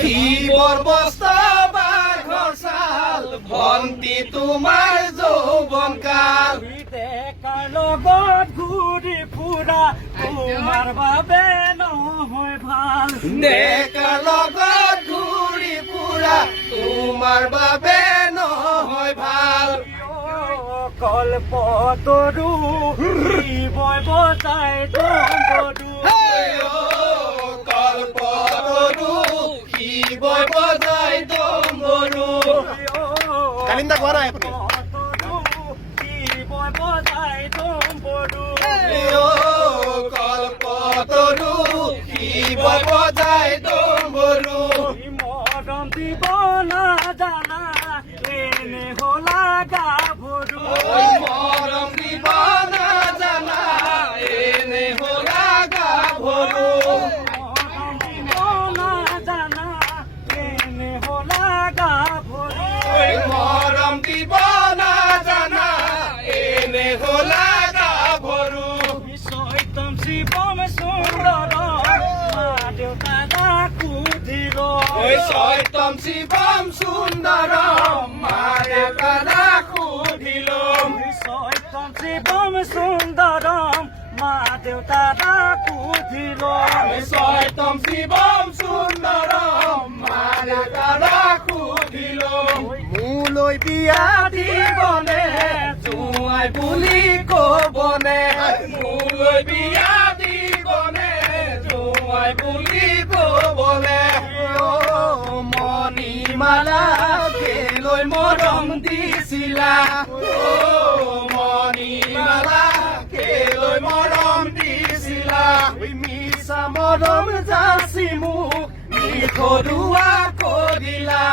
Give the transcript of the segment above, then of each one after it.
শিৱৰ বস্ত্ৰ বাঘৰ ছাল ভন্তি তোমাৰ যৌৱন কাল ডেকাৰ লগত ঘূৰি ফুৰা তোমাৰ বাবে নহয় ভাল ডেকাৰ লগত ঘূৰি ফুৰা তোমাৰ বাবে নহয় ভাল কল্পতৰু শিৱই বজাই ডম্বৰু কল্পতৰু শিৱই বজাই ডম্বৰু কালিন্দা কোৱা নাই আপুনি শিৱই বজাই ডম্বৰু কল্পতৰু শিৱই বজাই ডম্বৰু মৰম দিব নাজানা এনে হলা গাভৰু মৰম দিব নাজানা এনে হলা গাভৰু মৰম দিব নাজানা এনে হলা গাভৰু মৰম দিব নাজানা এনে হলা গাভৰু চৈতম শিৱম সুন্দৰ মা দেউতা কুধিৰ চৈতম শিৱম সুন্দৰ মা দেউতা সুধিলম চৈতম শিৱম সুন্দৰ মা দেউতা কুধিৰ চৈতম শিৱম সুন্দৰ মা দেউতা সুধিলম মোলৈ বিয়া দিবনে জোঁৱাই বুলি কবনে মোলৈ বিয়া দিবনে জোঁৱাই বুলি কবনে মণিমালা কেলৈ মৰম দিছিলা মণিমালা কেলৈ মৰম দিছিলা মিছা মৰম যাচি মোক মিঠৰুৱা কৰিলা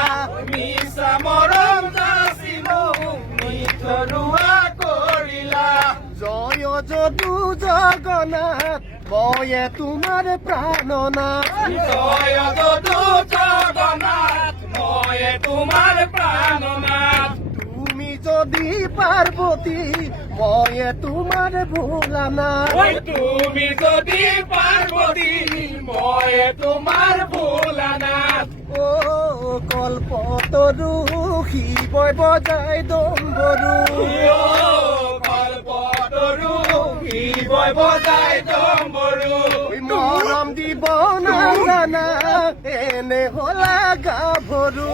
মিছা মৰম যাচি মোক মিঠৰুৱা কৰিলা জয় যদু জগন্নাথ ময়ে তোমাৰ প্ৰাণনাথ জয় যদু জগন্নাথ ময়ে তোমাৰ প্ৰাণনাথ তুমি যদি পাৰ্বতী ময়ে তোমাৰ ভোলানাথ তুমি যদি পাৰ্বতী ময়ে তোমাৰ ভোলানাথ অ কল্পতৰু শিৱই বজাই ডম্বৰু কল্পতৰু শিৱই বজাই ডম্বৰু মৰম দিব নাজানা এনে হলা গাভৰু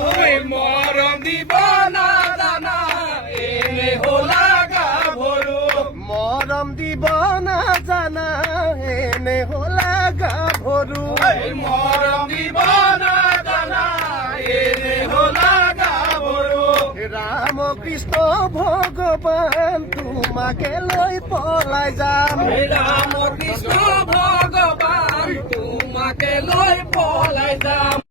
মৰম দিব নাজানা এনে হলা গাভৰু মৰম দিব নাজানা এনে হলা গাভৰু মৰম দিব নাজানা এনে হলা গাভৰু ৰাম কৃষ্ণ ভগৱান তোমাকে লৈ পলাই যাম ৰাম কৃষ্ণ ভগৱান তোমাকে লৈ পলাই যাম